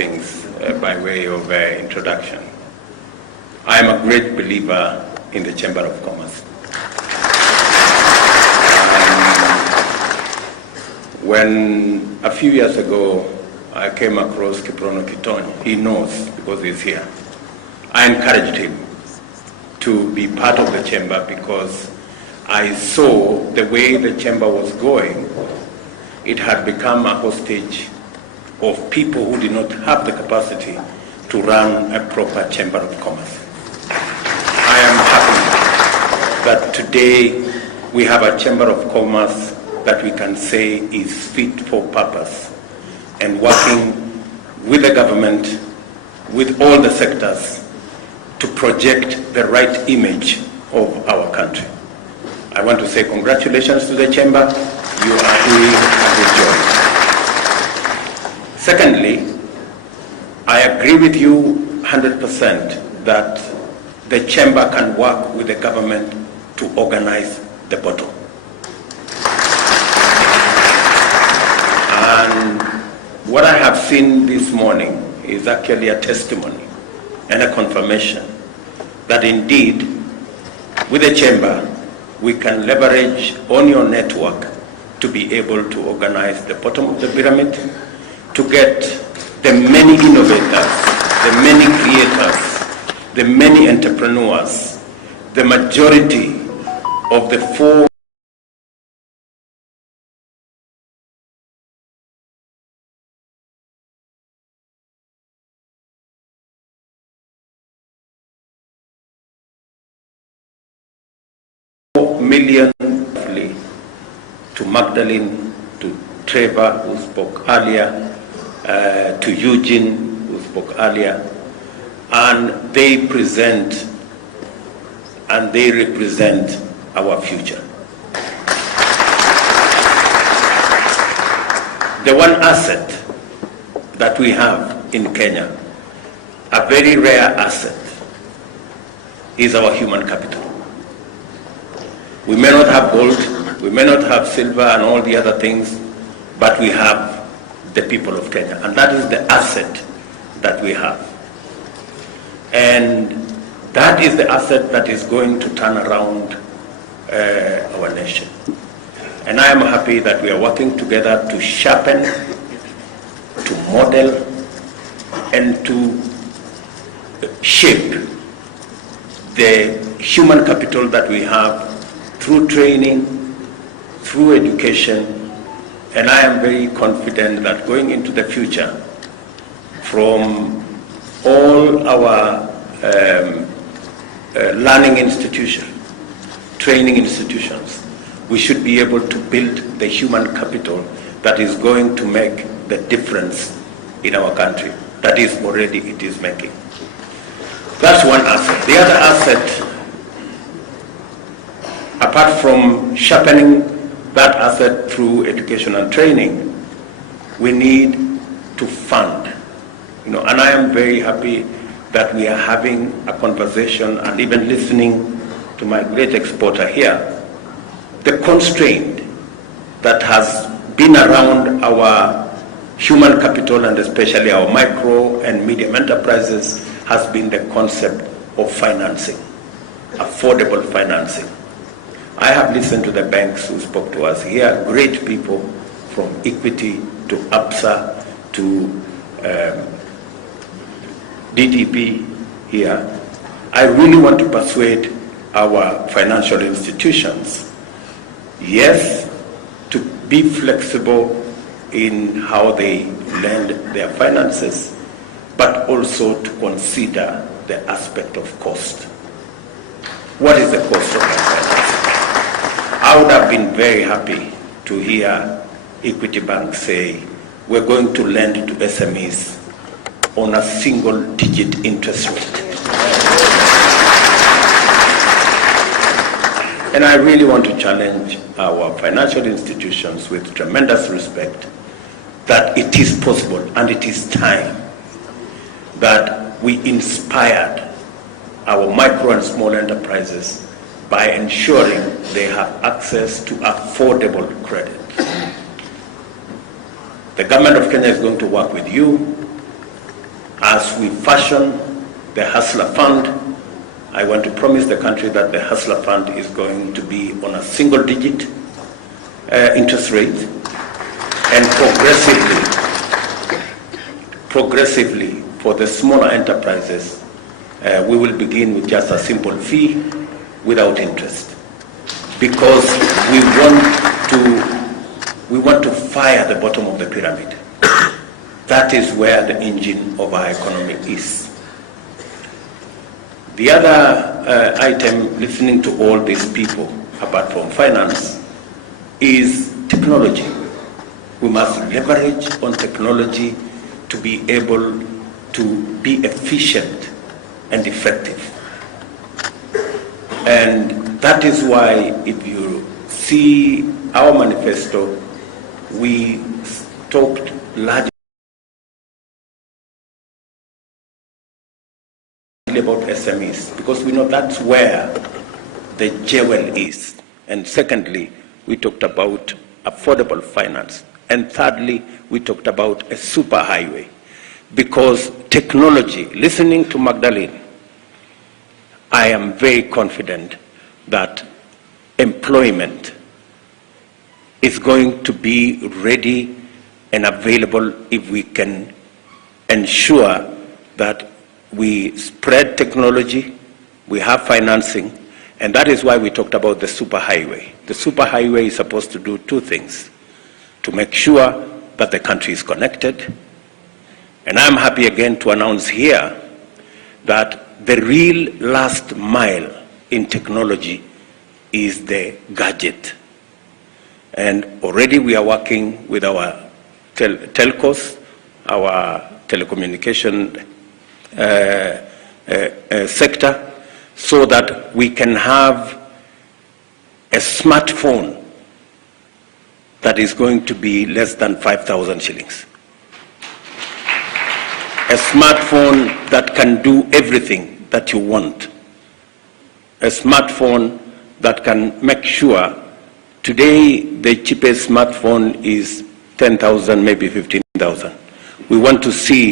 things by way of introduction. I am a great believer in the Chamber of Commerce. When a few years ago I came across Kiprono Kitony, he knows because he's here, I encouraged him to be part of the chamber because I saw the way the chamber was going. It had become a hostage of people who did not have the capacity to run a proper chamber of commerce. I am happy that today we have a chamber of commerce that we can say is fit for purpose and working with the government, with all the sectors, to project the right image of our country. I want to say congratulations to the chamber. You are doing a good job. Secondly, I agree with you 100% that the chamber can work with the government to organize the bottom. And what I have seen this morning is actually a testimony and a confirmation that indeed, with the chamber, we can leverage on your network to be able to organize the bottom of the pyramid, to get the many innovators, the many creators, the many entrepreneurs, the majority of the 4 million to Magdalene, to Trevor, who spoke earlier, to Eugene, who spoke earlier, and they present and they represent our future. The one asset that we have in Kenya, a very rare asset, is our human capital. We may not have gold, we may not have silver and all the other things, but we have the people of Kenya, and that is the asset that we have. And that is the asset that is going to turn around our nation. And I am happy that we are working together to sharpen, to model, and to shape the human capital that we have through training, through education. And I am very confident that going into the future, from all our learning institutions, training institutions, we should be able to build the human capital that is going to make the difference in our country. That is already it is making. That's one asset. The other asset, apart from sharpening that asset through education and training, we need to fund. And I am very happy that we are having a conversation and even listening to my great exporter here. The constraint that has been around our human capital and especially our micro and medium enterprises has been the concept of financing, affordable financing. I have listened to the banks who spoke to us here, great people from Equity to APSA to DTP here. I really want to persuade our financial institutions, yes, to be flexible in how they lend their finances, but also to consider the aspect of cost. What is the cost of my finances? I would have been very happy to hear Equity Bank say, we're going to lend to SMEs on a single-digit interest rate. And I really want to challenge our financial institutions with tremendous respect that it is possible and it is time that we inspired our micro and small enterprises by ensuring they have access to affordable credit. The government of Kenya is going to work with you As we fashion the Hustler Fund, I want to promise the country that the Hustler Fund is going to be on a single-digit interest rate, and progressively for the smaller enterprises, we will begin with just a simple fee without interest, because we want to fire the bottom of the pyramid. That is where the engine of our economy is. The other item, listening to all these people, apart from finance, is technology. We must leverage on technology to be able to be efficient and effective. And that is why, if you see our manifesto, we talked largely about SMEs, because we know that's where the jewel is. And secondly, we talked about affordable finance. And thirdly, we talked about a superhighway, because technology, listening to Magdalene, I am very confident that employment is going to be ready and available if we can ensure that we spread technology, we have financing, and that is why we talked about the superhighway. The superhighway is supposed to do two things: to make sure that the country is connected, and I'm happy again to announce here that the real last mile in technology is the gadget. And already we are working with our telcos, our telecommunication sector, so that we can have a smartphone that is going to be less than 5,000 shillings. A smartphone that can do everything that you want. A smartphone that can make sure, today the cheapest smartphone is 10,000, maybe 15,000. We want to see